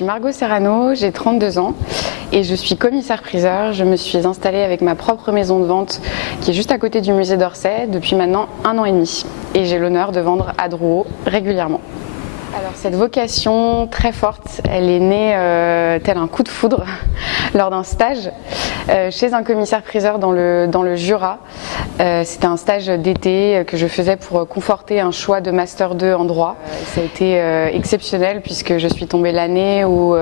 suis Margot Serrano, j'ai 32 ans et je suis commissaire-priseur. Je me suis installée avec ma propre maison de vente qui est juste à côté du musée d'Orsay depuis maintenant 1 an et demi. Et j'ai l'honneur de vendre à Drouot régulièrement. Alors cette vocation très forte, elle est née tel un coup de foudre lors d'un stage chez un commissaire-priseur dans le Jura. C'était un stage d'été que je faisais pour conforter un choix de Master 2 en droit. Ça a été exceptionnel puisque je suis tombée l'année où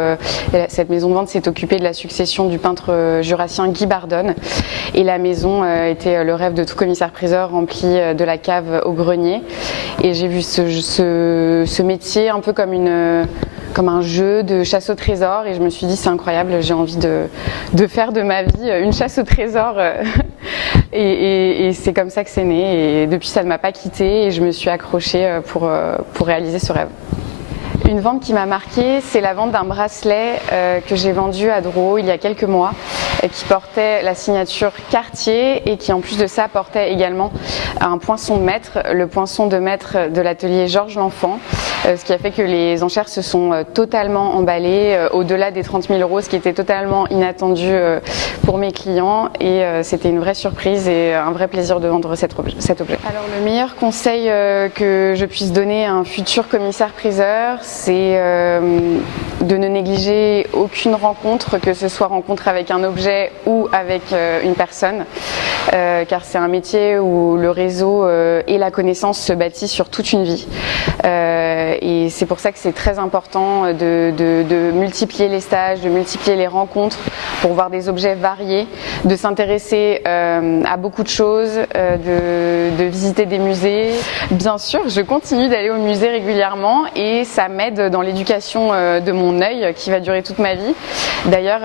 cette maison de vente s'est occupée de la succession du peintre jurassien Guy Bardone. Et la maison était le rêve de tout commissaire-priseur, rempli de la cave au grenier. Et j'ai vu ce métier un peu comme un jeu de chasse au trésor et je me suis dit c'est incroyable, j'ai envie de faire de ma vie une chasse au trésor et c'est comme ça que c'est né et depuis ça ne m'a pas quittée et je me suis accrochée pour réaliser ce rêve. Une vente qui m'a marquée, c'est la vente d'un bracelet que j'ai vendu à Drouot il y a quelques mois, qui portait la signature Cartier et qui en plus de ça portait également un poinçon de maître, le poinçon de maître de l'atelier Georges L'Enfant, ce qui a fait que les enchères se sont totalement emballées au-delà des 30 000 €, ce qui était totalement inattendu pour mes clients et c'était une vraie surprise et un vrai plaisir de vendre cet objet. Alors le meilleur conseil que je puisse donner à un futur commissaire-priseur, c'est de ne négliger aucune rencontre, que ce soit rencontre avec un objet ou avec une personne, car c'est un métier où le réseau et la connaissance se bâtissent sur toute une vie. Et c'est pour ça que c'est très important de multiplier les stages, de multiplier les rencontres pour voir des objets variés, de s'intéresser à beaucoup de choses, de visiter des musées. Bien sûr, je continue d'aller au musée régulièrement et ça m'aide dans l'éducation de mon œil qui va durer toute ma vie. D'ailleurs,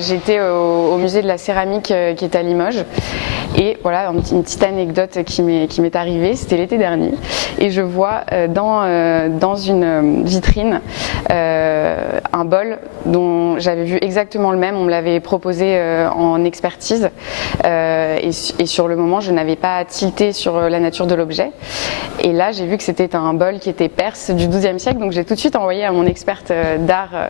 j'étais au musée de la céramique qui est à Limoges et voilà une petite anecdote qui m'est arrivée, c'était l'été dernier et je vois dans une vitrine un bol dont j'avais vu exactement le même, on me l'avait proposé en expertise et sur le moment je n'avais pas tilté sur la nature de l'objet et là j'ai vu que c'était un bol qui était perse du XIIe siècle, donc j'ai tout de suite envoyé à mon experte d'art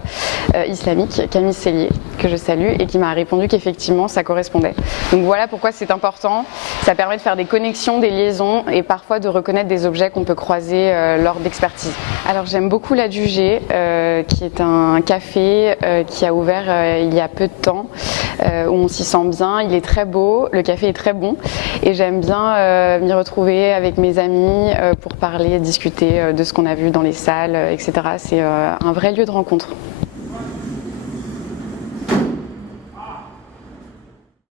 islamique Camille Cellier, que je salue, et qui m'a répondu qu'effectivement ça correspondait. Donc voilà pourquoi c'est important, ça permet de faire des connexions, des liaisons et parfois de reconnaître des objets qu'on peut croiser lors d'expertise. Alors j'aime beaucoup la Dugé, qui est un café qui a ouvert il y a peu de temps, où on s'y sent bien, il est très beau, le café est très bon et j'aime bien m'y retrouver avec mes amis pour parler, discuter de ce qu'on a vu dans les salles, etc. C'est un vrai lieu de rencontre.